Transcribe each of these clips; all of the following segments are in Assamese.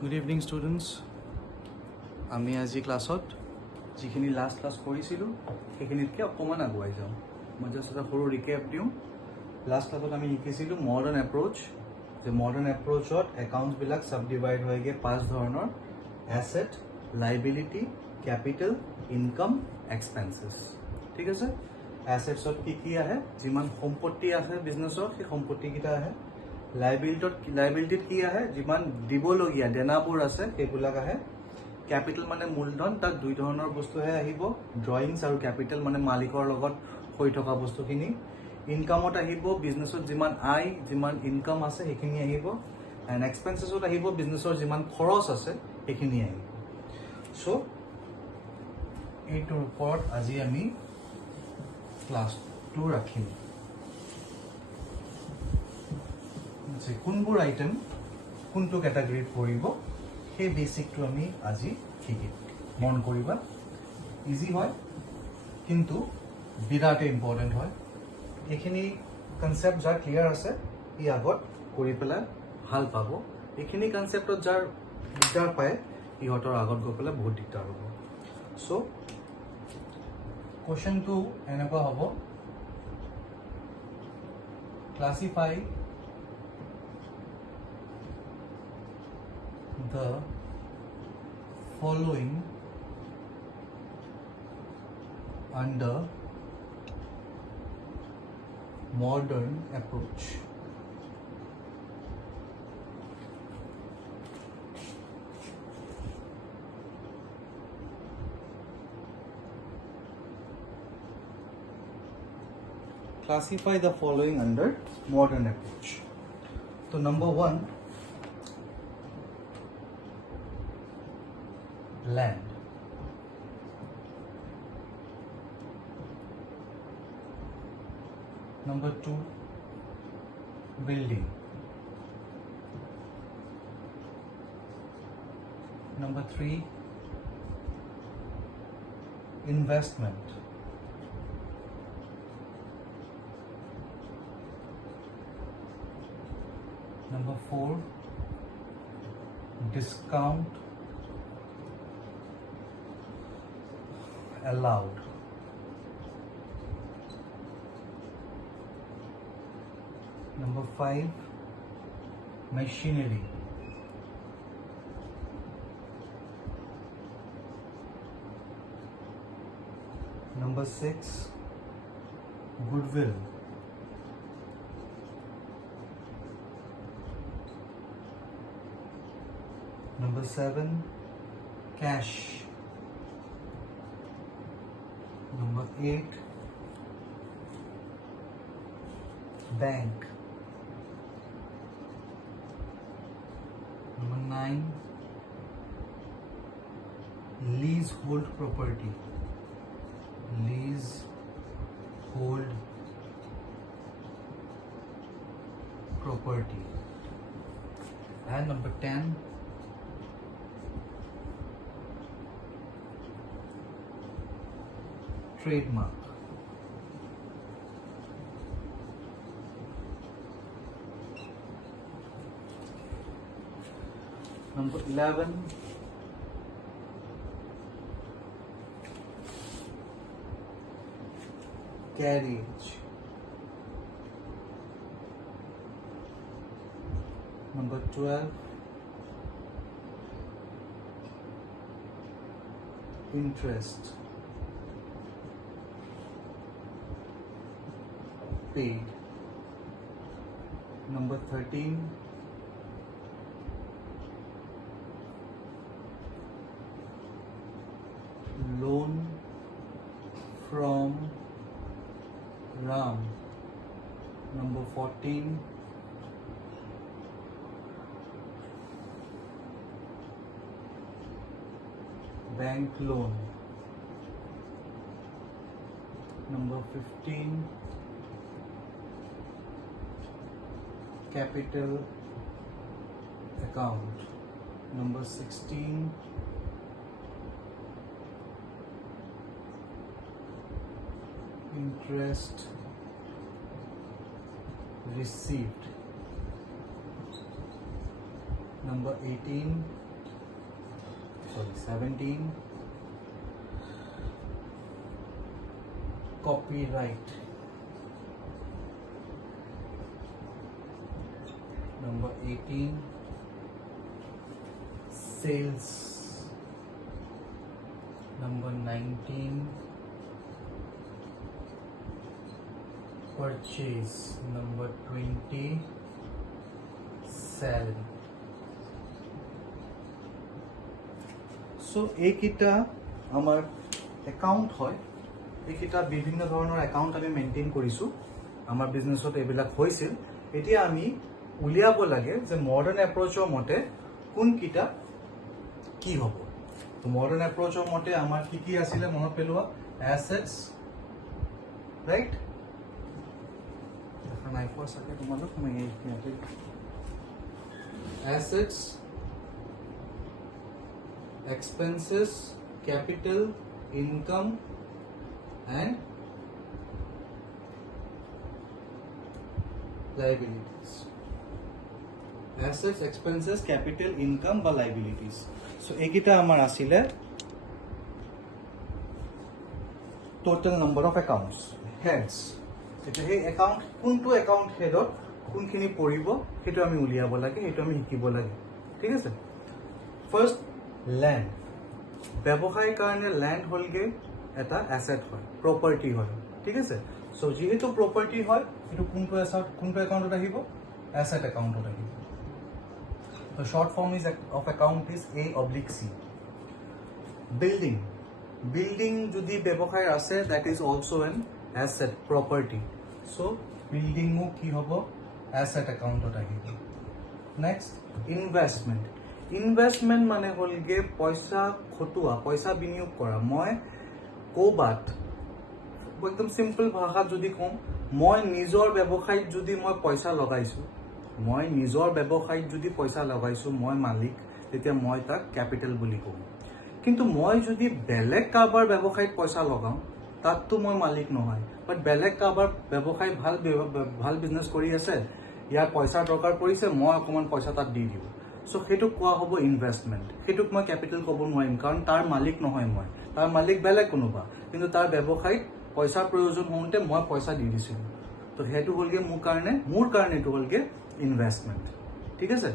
Good evening, students. আমি আজি ক্লাছত যিখিনি লাষ্ট ক্লাছ কৰিছিলোঁ সেইখিনিতকৈ অকণমান আগুৱাই যাওঁ। মই জাষ্ট এটা সৰু ৰিকেপ দিওঁ। লাষ্ট ক্লাছত আমি শিকিছিলোঁ মডাৰ্ণ এপ্ৰ'চ, যে মডাৰ্ণ এপ্ৰ'চত একাউণ্টছবিলাক ছাবডিভাইড হয়গৈ 5 ধৰণৰ: এছেট, লাইবিলিটি, কেপিটেল, ইনকাম, এক্সপেন্সেছ। ঠিক আছে। এছেটছত কি আহে? যিমান সম্পত্তি আছে বিজনেছৰ সেই সম্পত্তিকেইটা আহে। লাইবিলিটিত কি আহে? যিমান দিবলগীয়া দেনাবোৰ আছে সেইবিলাক আহে। কেপিটেল মানে মূলধন, তাত 2 ধৰণৰ বস্তুহে আহিব: ড্ৰয়িংছ আৰু কেপিটেল মানে মালিকৰ লগত হৈ থকা বস্তুখিনি। ইনকামত আহিব বিজনেছত যিমান আয়, যিমান ইনকাম আছে সেইখিনি আহিব। এণ্ড এক্সপেন্সেছত আহিব বিজনেছৰ যিমান খৰচ আছে সেইখিনি আহিব। চ' এইটোৰ ওপৰত আজি আমি ক্লাছটো ৰাখিম। কোনবোৰ আইটেম কোনটো কেটাগৰীত পৰিব সেই বেচিকটো আমি আজি শিকিম। মন কৰিবা, ইজি হয় কিন্তু বিৰাটেই ইম্পৰ্টেণ্ট হয়। এইখিনি কনচেপ্ট যাৰ ক্লিয়াৰ আছে ই আগত কৰি পেলাই ভাল পাব। এইখিনি কনচেপ্টত যাৰ দিগদাৰ পায় সিহঁতৰ আগত গৈ পেলাই বহুত দিগদাৰ হ'ব। চ' কুৱেশ্যনটো এনেকুৱা হ'ব: classify the following under modern approach. Classify the following under modern approach. So number 1, land. Number 2, building. Number 3, investment. Number 4, discount allowed. Number 5, machinery. Number 6, goodwill. Number 7, cash. Number 8, bank. Number 9, leasehold property. Leasehold property. And number 10, trademark. Number 11, carriage. Number 12, interest paid. Number 13, loan from Ram. Number 14, bank loan. Number 15, capital account. Number 16, interest received. Number 18, 17 copyright. Number 18 sales. Number 19 purchase. Number 20 sell. So এইকেইটা আমাৰ একাউণ্ট হয়, এইকেইটা বিভিন্ন ধৰণৰ একাউণ্ট আমি মেইনটেইন কৰিছোঁ, আমাৰ বিজনেছত এইবিলাক হৈছিল। এতিয়া আমি উলিয়াব লাগে যে মডাৰ্ণ এপ্ৰ'চৰ মতে কোনকেইটা কি হ'ব। তো মডাৰ্ণ এপ্ৰ'চৰ মতে আমাৰ কি আছিলে মনত পেলোৱা, এছেটছ, ৰাইট? দেখা নাই পোৱা চাগে তোমালোক, মই এইখিনিতে assets, expenses, capital, income and liabilities. Assets, expenses, capital, income বা liabilities. So এইকেইটা আমাৰ আছিলে total number of accounts, heads. এতিয়া সেই একাউণ্ট কোনটো একাউণ্ট হেডত কোনখিনি পৰিব সেইটো আমি উলিয়াব লাগে, সেইটো আমি শিকিব লাগে, ঠিক আছে? First land. ব্যৱসায়ৰ কাৰণে ল্যান্ড হলগে এটা এছেট হয়, প্ৰপাৰ্টি হয়, ঠিক আছে? সো যেহেতু প্ৰপাৰ্টি হয় এইটো কোনটো একাউণ্টত আহিব, এছেট একাউণ্টত আহিব। The short form of account is A/C. Building. Building যদি ব্যৱসায় আছে that is also an asset, property. So building মো কি হ'ব, asset একাউণ্টত আহিব। Next investment. ইনভেষ্টমেণ্ট মানে হ'লগে পইচা খটুৱা, পইচা বিনিয়োগ কৰা। মই ক'ৰবাত একদম চিম্পল ভাষাত যদি কওঁ, মই নিজৰ ব্যৱসায়ত যদি মই পইচা লগাইছোঁ, মই মালিক, তেতিয়া মই তাক কেপিটেল বুলি কওঁ। কিন্তু মই যদি বেলেগ কাৰোবাৰ ব্যৱসায়ত পইচা লগাওঁ, তাততো মই মালিক নহয়, বাট বেলেগ কাৰোবাৰ ব্যৱসায় ভাল বিজনেছ কৰি আছে, ইয়াৰ পইচাৰ দৰকাৰ পৰিছে, মই অকণমান পইচা তাত দি দিওঁ। সো সেইটোক কোৱা হ'ব ইনভেষ্টমেণ্ট। সেইটোক মই কেপিটেল ক'ব নোৱাৰিম, কাৰণ তাৰ মালিক নহয় মই, তাৰ মালিক বেলেগ কোনোবা, কিন্তু তাৰ ব্যৱসায়ত পইচাৰ প্ৰয়োজন হওঁতে মই পইচা দি দিছিলোঁ। তো সেইটো হ'লগে মোৰ কাৰণে এইটো হ'লগে ইনভেষ্টমেণ্ট, ঠিক আছে?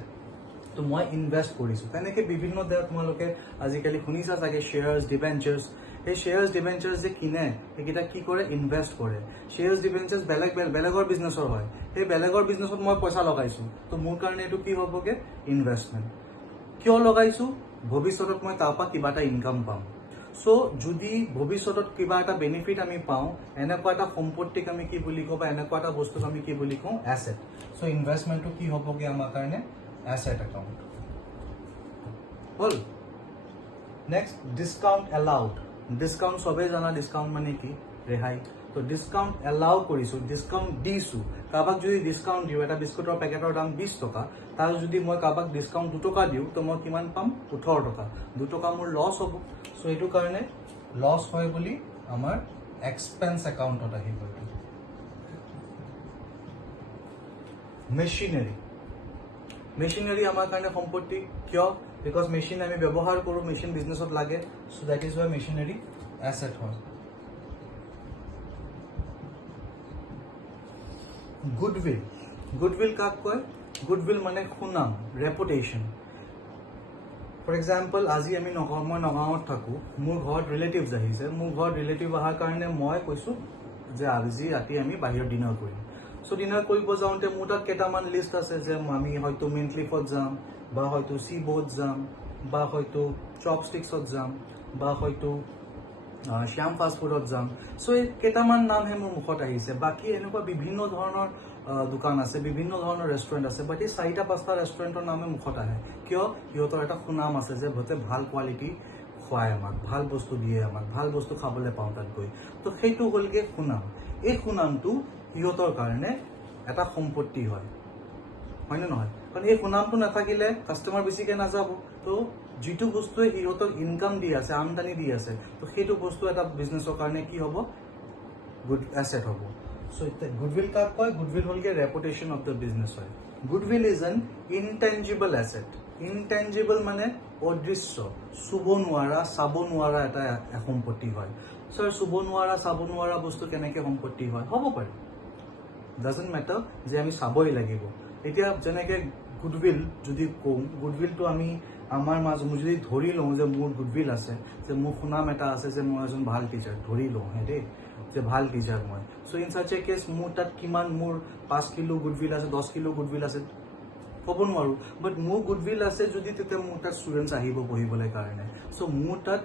তো মই ইনভেষ্ট কৰিছোঁ। তেনেকৈ বিভিন্ন তোমালোকে আজিকালি শুনিছা চাগে শ্বেয়াৰ্ছ, ডিবেঞ্চাৰ্ছ। সেই শ্বেয়াৰ্ছ ডিবেঞ্চাৰ্ছ যে কিনে সেইকেইটা কি কৰে, ইনভেষ্ট কৰে। শ্বেয়াৰ্ছ ডিবেঞ্চাৰ্ছ বেলেগৰ বিজনেছৰ হয়, সেই বেলেগৰ বিজনেছত মই পইচা লগাইছোঁ, তো মোৰ কাৰণে এইটো কি হ'বগে, ইনভেষ্টমেণ্ট। কিয় লগাইছোঁ, ভৱিষ্যতত মই তাৰ পৰা কিবা এটা ইনকাম পাম। সো যদি ভৱিষ্যতত কিবা এটা বেনিফিট আমি পাওঁ, এনেকুৱা এটা সম্পত্তিক আমি কি বুলি কওঁ, বা এনেকুৱা এটা বস্তুক আমি কি বুলি কওঁ, এছেট। সো ইনভেষ্টমেণ্টটো কি হ'বগে আমাৰ কাৰণে, এছেট একাউণ্ট হ'ল। Next discount allowed. ডিছকাউণ্ট চবেই জানা, ডিছকাউণ্ট মানে কি, ৰেহাই। তো ডিছকাউণ্ট এলাউ কৰিছোঁ, ডিছকাউণ্ট দিছোঁ। কাৰোবাক যদি ডিছকাউণ্ট দিওঁ, এটা বিস্কুটৰ পেকেটৰ দাম 20 টকা, তাৰ যদি মই কাৰোবাক ডিছকাউণ্ট 2 টকা দিওঁ, তো মই কিমান পাম, 18 টকা। 2 টকা মোৰ লছ হ'ব। সো এইটো কাৰণে লছ হয় বুলি আমাৰ এক্সপেন্স একাউণ্টত আহিব। মেচিনাৰী আমাৰ কাৰণে সম্পত্তি। কিয়, বিকজ মেচিন আমি ব্যৱহাৰ কৰোঁ, মেচিন বিজনেছত লাগে। So that is why machinery asset হয়। গুডউইল কাক কয়, গুডউইল মানে সুনাম, ৰেপুটেশ্যন। ফৰ এক্সাম্পল, আজি মই নগাঁৱত থাকোঁ, মোৰ ঘৰত ৰিলেটিভছ আহিছে। মোৰ ঘৰত ৰিলেটিভ অহাৰ কাৰণে মই কৈছোঁ যে আজি ৰাতি আমি বাহিৰত ডিনাৰ কৰিম। সো ডিনাৰ কৰিব যাওঁতে মোৰ তাত কেইটামান লিষ্ট আছে, যে আমি হয়তো মিণ্টলিফত যাম, বা হয়তো চি বোট যাম, বা হয়তো চপষ্টিক্সত যাম, বা হয়তো শ্যাম ফাষ্ট ফুডত যাম। সো এই কেইটামান নামহে মোৰ মুখত আহিছে। বাকী এনেকুৱা বিভিন্ন ধৰণৰ দোকান আছে, বিভিন্ন ধৰণৰ ৰেষ্টুৰেণ্ট আছে, বাট এই 4-5টা ৰেষ্টুৰেণ্টৰ নামে মুখত আহে। কিয়, সিহঁতৰ এটা সুনাম আছে যে সিহঁতে ভাল কোৱালিটি খুৱায় আমাক, ভাল বস্তু দিয়ে আমাক, ভাল বস্তু খাবলৈ পাওঁ তাত গৈ। তো সেইটো হ'লগে সুনাম। এই সুনামটো সিহঁতৰ কাৰণে এটা সম্পত্তি হয় নে নহয়? কাৰণ এই সুনামটো নাথাকিলে কাষ্টমাৰ বেছিকৈ নাযাব। তো যিটো বস্তুৱে সিহঁতক ইনকাম দি আছে, আমদানি দি আছে, তো সেইটো বস্তু এটা বিজনেছৰ কাৰণে কি হ'ব, গুড এছেট হ'ব। সো গুডউইল কাক কয়, গুডউইল হ'লগে ৰেপুটেশ্যন অফ দ্য বিজনেছ হয়। Goodwill is an intangible asset. Intangible মানে অদৃশ্য, চুব নোৱাৰা, চাব নোৱাৰা এটা সম্পত্তি হয়। স্যাৰ চুব নোৱাৰা, চাব নোৱাৰা বস্তু কেনেকৈ সম্পত্তি হয়? হ'ব পাৰে, ডাজেণ্ট মেটাৰ যে আমি চাবই লাগিব। এতিয়া যেনেকৈ গুডউইল যদি কওঁ, গুডউইলটো আমি আমাৰ মাজত যদি ধৰি লওঁ যে মোৰ গুডউইল আছে, যে মোৰ সুনাম এটা আছে যে মই এজন ভাল টিচাৰ, ধৰি লওঁ দেই যে ভাল টিচাৰ মই। চ' ইন চাচ এ কেছ মোৰ তাত কিমান, মোৰ 5 কিলো গুডউইল আছে, 10 কিলো গুডউইল আছে, ক'ব নোৱাৰোঁ। বাট মোৰ গুডউইল আছে যদি তেতিয়া মোৰ তাত ষ্টুডেণ্টছ আহিব পঢ়িবলৈ কাৰণে। চ' মোৰ তাত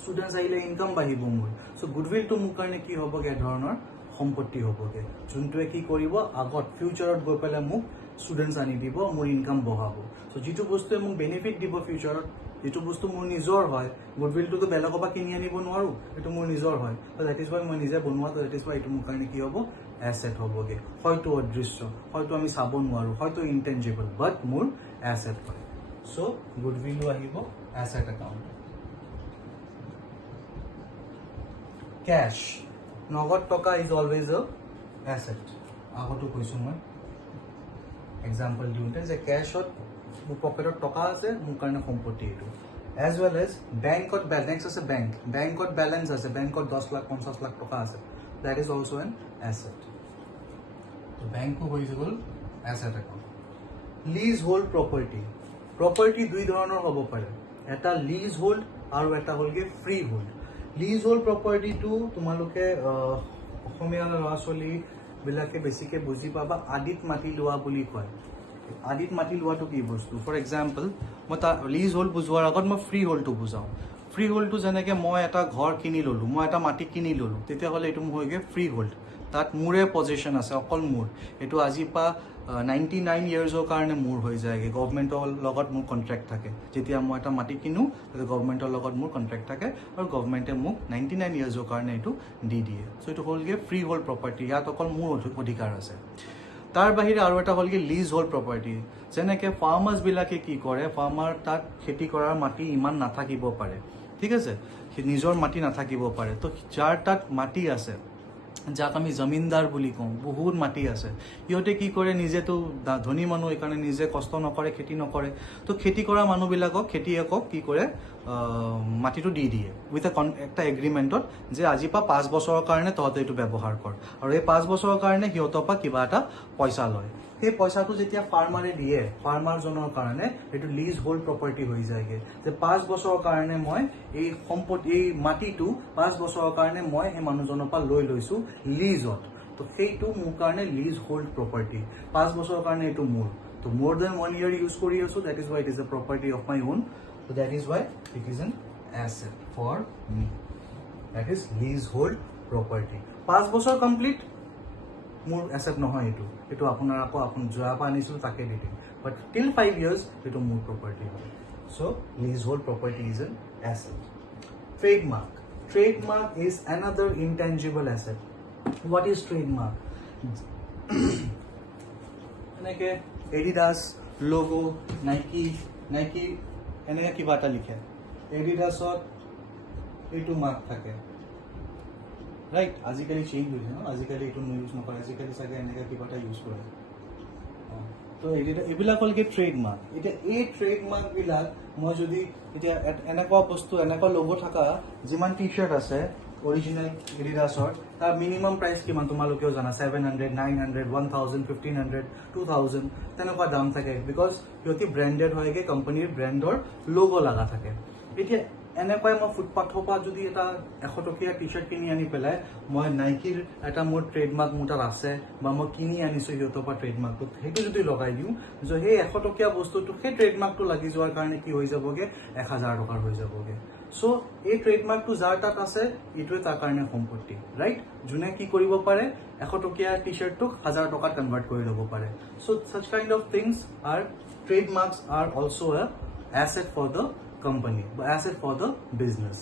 ষ্টুডেণ্টছ আহিলে ইনকাম বাঢ়িব মোৰ। চ' গুডউইলটো মোৰ কাৰণে কি হ'বগৈ, ধৰণৰ সম্পত্তি হ'বগৈ, যোনটোৱে কি কৰিব, আগত ফিউচাৰত গৈ পেলাই মোক ষ্টুডেণ্টছ আনি দিব, মোৰ ইনকাম বঢ়াব। চ' যিটো বস্তুৱে মোক বেনিফিট দিব ফিউচাৰত, যিটো বস্তু মোৰ নিজৰ হয়, গুডউইলটোতো বেলেগৰ পৰা কিনি আনিব নোৱাৰোঁ, এইটো মোৰ নিজৰ হয়। ত' দেট ইজ ৱাই মই নিজে বনোৱাটো, দেট ইজ ৱাই এইটো মোৰ কাৰণে কি হ'ব, এছেট হ'বগৈ। হয়তো অদৃশ্য, হয়তো আমি চাব নোৱাৰোঁ, হয়তো ইনটেঞ্জিবল, বাট মোৰ এছেট হয়। চ' গুডউইলো আহিব এছেট একাউণ্ট। কেশ, নগদ টকা ইজ অলৱেজ এ এছেট। আগতো কৈছোঁ মই এক্সাম্পল দিওঁতে যে কেশত মোৰ পকেটত টকা আছে, মোৰ কাৰণে সম্পত্তি এইটো। এজ ৱেল এজ বেংকত বেলেঞ্চ আছে, বেংকত বেলেঞ্চ আছে, বেংকত 10 লাখ 50 লাখ টকা আছে, that is also' an asset. বেংকো হৈ গ'ল asset account. Leasehold property, property দুই ধৰণৰ হ'ব পাৰে, এটা লিজ হোল্ড আৰু এটা হ'লগৈ ফ্ৰী হোল্ড। লিজ হোল্ড প্ৰপাৰ্টিটো তোমালোকে অসমীয়া ল'ৰা ছোৱালীবিলাকে বেছিকৈ বুজি পাবা, আদিত মাটি লোৱা বুলি কয়। আদিত মাটি লোৱাটো কি বস্তু? ফৰ এক্সাম্পল মই তাৰ লিজ হোল্ড বুজোৱাৰ আগত মই ফ্ৰী হোল্ডটো বুজাওঁ। ফ্ৰী হোল্ডটো যেনেকৈ মই এটা ঘৰ কিনি ল'লোঁ, মই এটা মাটি কিনি ল'লোঁ, তেতিয়াহ'লে এইটো মোৰ হয়গৈ ফ্ৰী হোল্ড। তাত মোৰে পজিশ্যন আছে, অকল মোৰ। এইটো আজিৰ পৰা 99 ইয়াৰ্ছৰ কাৰণে মোৰ হৈ যায়গৈ। গভমেণ্টৰ লগত মোৰ কণ্ট্ৰেক্ট থাকে। যেতিয়া মই এটা মাটি কিনো, তেতিয়া গভমেণ্টৰ লগত মোৰ কণ্ট্ৰেক্ট থাকে আৰু গভমেণ্টে মোক 99 ইয়াৰ্ছৰ কাৰণে এইটো দি দিয়ে। চ' এইটো হ'লগৈ ফ্ৰী হোল্ড প্ৰপাৰ্টি, ইয়াত অকল মোৰ অধিকাৰ আছে। তাৰ বাহিৰে আৰু এটা হ'লগৈ লিজ হোল্ড প্ৰপাৰ্টি। যেনেকৈ ফাৰ্মাৰ্ছবিলাকে কি কৰে, ফাৰ্মাৰ তাত খেতি কৰাৰ মাটি ইমান নাথাকিব পাৰে, ঠিক আছে, নিজৰ মাটি নাথাকিব পাৰে। তো যাৰ তাত মাটি আছে, যাক আমি জমিনদাৰ বুলি কওঁ, বহুত মাটি আছে, সিহঁতে কি কৰে, নিজেতো ধনী মানুহ, সেইকাৰণে নিজে কষ্ট নকৰে, খেতি নকৰে। তো খেতি কৰা মানুহবিলাকক, খেতিয়কক কি কৰে, মাটিটো দি দিয়ে উইথ এটা এগ্ৰিমেণ্টত যে আজিৰ পৰা 5 বছৰৰ কাৰণে তহঁতে এইটো ব্যৱহাৰ কৰ, আৰু এই 5 বছৰৰ কাৰণে সিহঁতৰ পৰা কিবা এটা পইচা লয়। সেই পইচাটো যেতিয়া ফাৰ্মাৰে দিয়ে, ফাৰ্মাৰজনৰ কাৰণে এইটো লিজ হোল্ড প্ৰপাৰ্টি হৈ যায়গৈ, যে 5 বছৰৰ কাৰণে মই এই সম্পত্তি, এই মাটিটো 5 বছৰৰ কাৰণে মই সেই মানুহজনৰ পৰা লৈ লৈছোঁ লিজত। তো সেইটো মোৰ কাৰণে লিজ হোল্ড প্ৰপাৰ্টি, 5 বছৰৰ কাৰণে এইটো মোৰ। তো মোৰ দেন 1 year ইউজ কৰি আছোঁ, that is Y it is a property of my own. So that is why it is an asset for me. That is leasehold property. 5 বছৰ কমপ্লিট মোৰ এছেট নহয়, এইটো আপোনাৰ আকৌ আপুনি যোৱা পৰা আনিছিলোঁ তাকে দি দিম, বাট টিল 5 years এইটো মোৰ প্ৰপাৰ্টি হয়। চ' leasehold property is an asset. Trademark. Trademark is another intangible asset. What is trademark? এনেকৈ এডিডাছ লোগো, নাইকি এনেকৈ কিবা এটা লিখে, এডিডাছত এইটো মাৰ্ক থাকে, ৰাইট? আজিকালি চেঞ্জ হৈছে ন, আজিকালি এইটো ইউজ নকৰে, আজিকালি চাগে এনেকৈ কিবা এটা ইউজ কৰে। তো এইবিলাক হ'লগৈ ট্ৰেডমাৰ্ক। এতিয়া এই ট্ৰেডমাৰ্কবিলাক মই যদি এতিয়া এনেকুৱা বস্তু, এনেকুৱা লোগো থকা যিমান টি চাৰ্ট আছে অৰিজিনেল এডিডাছৰ, তাৰ মিনিমাম প্ৰাইচ কিমান তোমালোকেও জানা, 700, 900, 1000, 1500, 2000 তেনেকুৱা দাম থাকে, বিকজ সিহঁতি ব্ৰেণ্ডেড হয়গৈ, কোম্পানীৰ ব্ৰেণ্ডৰ লোগো লগা থাকে। এতিয়া এনেকুৱাই মই ফুটপাথৰ পৰা যদি এটা 100 টকীয়া টি চাৰ্ট কিনি আনি পেলাই, মই নাইকিৰ এটা মোৰ ট্ৰেডমাৰ্ক মোৰ তাত আছে, বা মই কিনি আনিছোঁ সিহঁতৰ পৰা ট্ৰেডমাৰ্কটো, সেইটো যদি লগাই দিওঁ, যে সেই 100 টকীয়া বস্তুটো সেই ট্ৰেডমাৰ্কটো লাগি যোৱাৰ কাৰণে কি হৈ যাবগৈ, 1000 টকাৰ হৈ যাবগৈ। চ' এই ট্ৰেডমাৰ্কটো যাৰ তাত আছে, এইটোৱে তাৰ কাৰণে সম্পত্তি, ৰাইট? যোনে কি কৰিব পাৰে, 100 টকীয়া টি চাৰ্টটোক 1000 টকাত কনভাৰ্ট কৰি ল'ব পাৰে। চ' such kind of things are, trademarks are also a asset for the company, but asset for the business.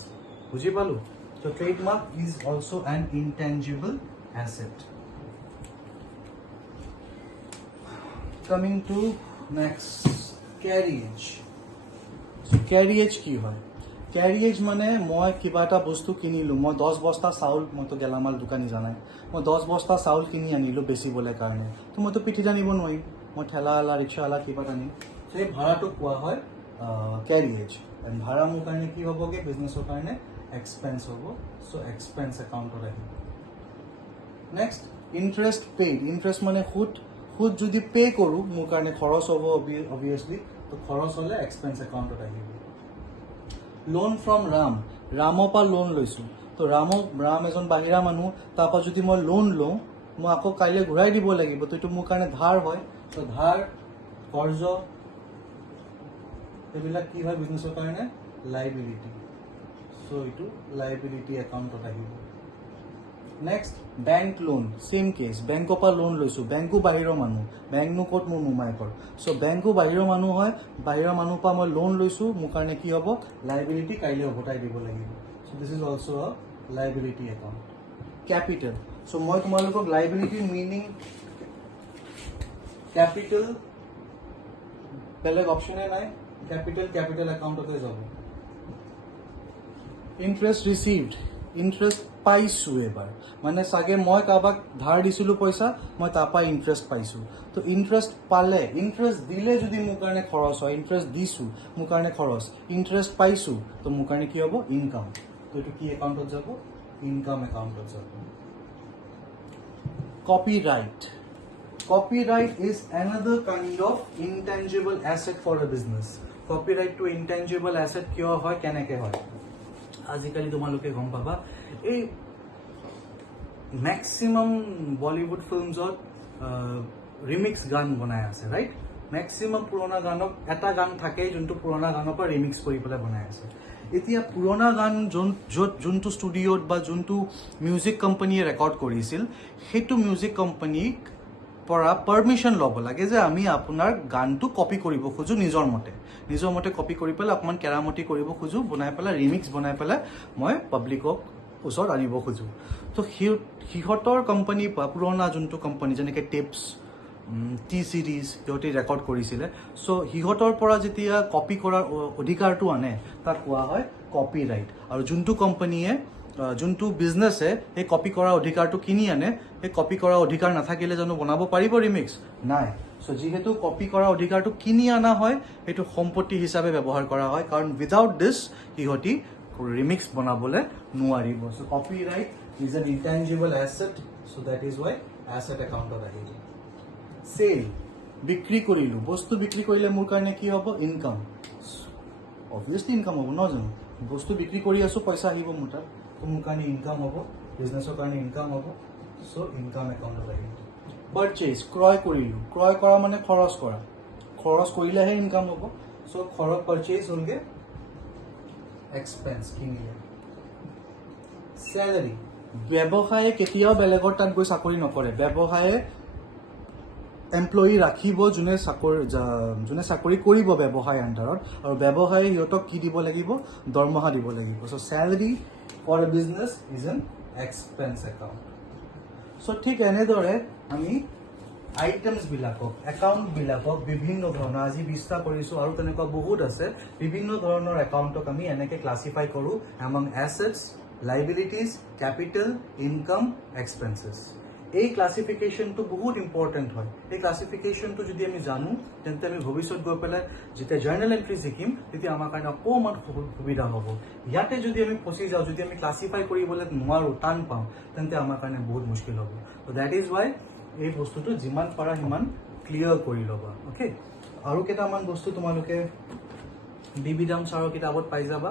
বুজি পালো? So trademark is also an intangible asset. Coming to next, carriage. So carriage কি হয়? কেৰিয়েজ মানে মই কিবা এটা বস্তু কিনিলোঁ, মই 10 বস্তা চাউল, মইতো গেলামাল দোকানী জানাই, মই 10 বস্তা চাউল কিনি আনিলোঁ বেচিবলৈ কাৰণে, তো মইতো পিঠিত আনিব নোৱাৰিম, মই ঠেলাৱালা, ৰিক্সাৱালা কিবা আনিম। সেই ভাড়াটো কোৱা হয় কেৰিয়েজ এণ্ড ভাড়া মোৰ কাৰণে কি হ'বগৈ বিজনেছৰ কাৰণে এক্সপেন্স হ'ব চ' এক্সপেন্স একাউণ্টত আহিব নেক্সট ইণ্টাৰেষ্ট পেইড ইণ্টাৰেষ্ট মানে সুদ যদি পে' কৰোঁ মোৰ কাৰণে খৰচ হ'ব অবভিয়াছলি তো খৰচ হ'লে এক্সপেন্স একাউণ্টত আহিব লোন ফ্ৰম ৰামৰ পৰা লোন লৈছোঁ তো ৰাম এজন বাহিৰা মানুহ তাৰ পৰা যদি মই লোন লওঁ মই আকৌ কাইলৈ ঘূৰাই দিব লাগিব তো এইটো মোৰ কাৰণে ধাৰ হয় তো ধাৰ কৰ্জ এইবিলাক কি হয় বিজনেছৰ কাৰণে লাইবিলিটি চ' এইটো লাইবিলিটি একাউণ্টত আহিব নেক্সট বেংক লোন চেম কেছ বেংকৰ পৰা লোন লৈছোঁ বেংকো বাহিৰৰ মানুহ বেংকনো ক'ত মোৰ মোমাইকৰ চ' বেংকো বাহিৰৰ মানুহ হয় বাহিৰৰ মানুহৰ পৰা মই লোন লৈছোঁ মোৰ কাৰণে কি হ'ব লাইবিলিটি কাইলৈ উভতাই দিব লাগিব চ' দিছ ইজ অলছ' আ লাইবিলিটি একাউণ্ট কেপিটেল চ' মই তোমালোকক লাইবিলিটিৰ মিনিং কেপিটেল বেলেগ অপশ্যনে নাই কেপিটেল একাউণ্টতে যাব ইণ্টাৰেষ্ট ৰিচিভড ইণ্টাৰেষ্ট পাইছোঁ এবাৰ মানে চাগে মই কাৰোবাক ধাৰ দিছিলোঁ পইচা মই তাৰ পৰা ইণ্টাৰেষ্ট পাইছোঁ তো ইণ্টাৰেষ্ট পালে ইণ্টাৰেষ্ট দিলে যদি মোৰ কাৰণে খৰচ হয় ইণ্টাৰেষ্ট দিছোঁ মোৰ কাৰণে খৰচ ইণ্টাৰেষ্ট পাইছোঁ তো মোৰ কাৰণে কি হ'ব ইনকাম তো এইটো কি একাউণ্টত যাব ইনকাম একাউণ্টত যাব Copyright is another kind of intangible asset for a business. Copyright to intangible asset কিয় হয় কেনেকৈ হয় আজিকালি তোমালোকে গম পাবা এই মেক্সিমাম বলিউড ফিল্মছত ৰিমিক্স গান বনাই আছে ৰাইট মেক্সিমাম পুৰণা গানক এটা গান থাকেই যোনটো পুৰণা গানৰ পৰা ৰিমিক্স কৰি পেলাই বনাই আছে এতিয়া পুৰণা গান যোনটো ষ্টুডিঅ'ত বা যোনটো মিউজিক কোম্পানীয়ে ৰেকৰ্ড কৰিছিল সেইটো মিউজিক কোম্পানীক পৰা পাৰ্মিশ্যন ল'ব লাগে যে আমি আপোনাৰ গানটো কপি কৰিব খোজোঁ নিজৰ মতে কপি কৰি পেলাই অকণমান কেৰামতি কৰিব খোজোঁ বনাই পেলাই ৰিমিক্স বনাই পেলাই মই পাব্লিকক ওচৰত আনিব খোজোঁ তো সিহঁতৰ কোম্পানীৰ পৰা পুৰণা যোনটো কোম্পানী যেনেকৈ টেপছ টি চিৰিজ সিহঁতে ৰেকৰ্ড কৰিছিলে চ' সিহঁতৰ পৰা যেতিয়া কপি কৰাৰ অধিকাৰটো আনে তাক কোৱা হয় কপিৰাইট আৰু যোনটো কোম্পানীয়ে যোনটো বিজনেছে সেই কপি কৰা অধিকাৰটো কিনি আনে সেই কপি কৰা অধিকাৰ নাথাকিলে জানো বনাব পাৰিব ৰিমিক্স নাই চ' যিহেতু কপি কৰা অধিকাৰটো কিনি অনা হয় সেইটো সম্পত্তি হিচাপে ব্যৱহাৰ কৰা হয় কাৰণ উইদাউট দিছ সিহঁতি ৰিমিক্স বনাবলৈ নোৱাৰিব so' copyright is an intangible asset so' that is why asset একাউণ্টত আহিব চেল বিক্ৰী কৰিলোঁ বস্তু বিক্ৰী কৰিলে মোৰ কাৰণে কি হ'ব ইনকাম অবভিয়াছলি ইনকাম হ'ব নহয় জানো বস্তু বিক্ৰী কৰি আছোঁ পইচা আহিব মোৰ তাত মোৰ কাৰণে ইনকাম হ'ব বিজনেছৰ কাৰণে ইনকাম হ'ব চ' ইনকাম একাউণ্টত আহিব পাৰ্চেজ ক্ৰয় কৰিলোঁ ক্ৰয় কৰা মানে খৰচ কৰিলেহে ইনকাম হ'ব চ' পাৰ্চেজ হ'লগৈ এক্সপেন্স কিনিলে চেলাৰী ব্যৱসায়ে কেতিয়াও বেলেগৰ তাত গৈ চাকৰি নকৰে ব্যৱসায়ে এমপ্লয়ী ৰাখিব যোনে চাকৰি কৰিব ব্যৱসায় আণ্ডাৰত আৰু ব্যৱসায়ে সিহঁতক কি দিব লাগিব দৰমহা দিব লাগিব so' salary for a business is an expense account so' ঠিক এনেদৰে আমি আইটেমছবিলাকক একাউণ্টবিলাকক বিভিন্ন ধৰণৰ আজি 20টা কৰিছোঁ আৰু তেনেকুৱা বহুত আছে বিভিন্ন ধৰণৰ একাউণ্টক আমি এনেকৈ ক্লাছিফাই কৰোঁ এমং এছেটছ লাইবিলিটিজ কেপিটেল ইনকাম এক্সপেন্সেছ এই ক্লাছিফিকেশ্যনটো বহুত ইম্পৰ্টেণ্ট হয় এই ক্লাছিফিকেশ্যনটো যদি আমি জানো তেন্তে আমি ভৱিষ্যত গৈ পেলাই যেতিয়া জাৰ্নেল এণ্ট্ৰি শিকিম তেতিয়া আমাৰ কাৰণে অকণমান সুবিধা হ'ব ইয়াতে যদি আমি ফচি যাওঁ যদি আমি ক্লাছিফাই কৰিবলৈ নোৱাৰোঁ টান পাওঁ তেন্তে আমাৰ কাৰণে বহুত মুস্কিল হ'ব ত' দেট ইজ ৱাই এই বস্তুটো যিমান পাৰা সিমান ক্লিয়াৰ কৰি ল'বা অ'কে আৰু কেইটামান বস্তু তোমালোকে বিবি দাম ছাৰৰ কিতাপত পাই যাবা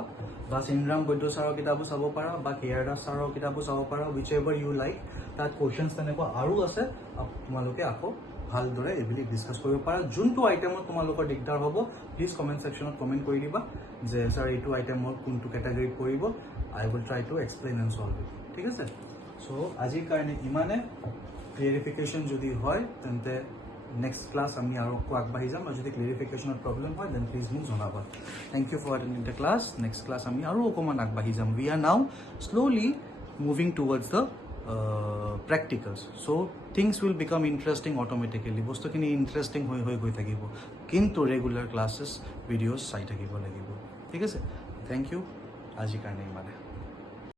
বা চিনৰাম বৈদ্য ছাৰৰ কিতাপো চাব পাৰা বা কে আৰ দাস ছাৰৰ কিতাপো চাব পাৰা উইচ এভাৰ ইউ লাইক তাত কুৱেশ্যনছ তেনেকুৱা আৰু আছে তোমালোকে আকৌ ভালদৰে এইবিলাক ডিছকাছ কৰিব পাৰা যোনটো আইটেমত তোমালোকৰ দিগদাৰ হ'ব প্লিজ কমেণ্ট ছেকশ্যনত কমেণ্ট কৰি দিবা যে ছাৰ এইটো আইটেমত কোনটো কেটেগৰীত পৰিব I will try to explain and solve it ঠিক আছে চ' আজিৰ কাৰণে ইমানে ক্লিয়াৰিফিকেশ্যন যদি হয় তেন্তে নেক্সট ক্লাছ আমি আৰু আগবাঢ়ি যাম আৰু যদি ক্লিয়াৰিফিকেশ্যনত প্ৰব্লেম হয় দেন প্লিজ মোক জনাবা thank you for attending the class next class আমি আৰু অকণমান আগবাঢ়ি যাম we are now slowly moving towards the practicals so things will become interesting automatically বস্তুখিনি ইণ্টাৰেষ্টিং হৈ গৈ থাকিব কিন্তু ৰেগুলাৰ ক্লাছেছ ভিডিঅ'জ চাই থাকিব লাগিব ঠিক আছে থেংক ইউ আজিৰ কাৰণে ইমানে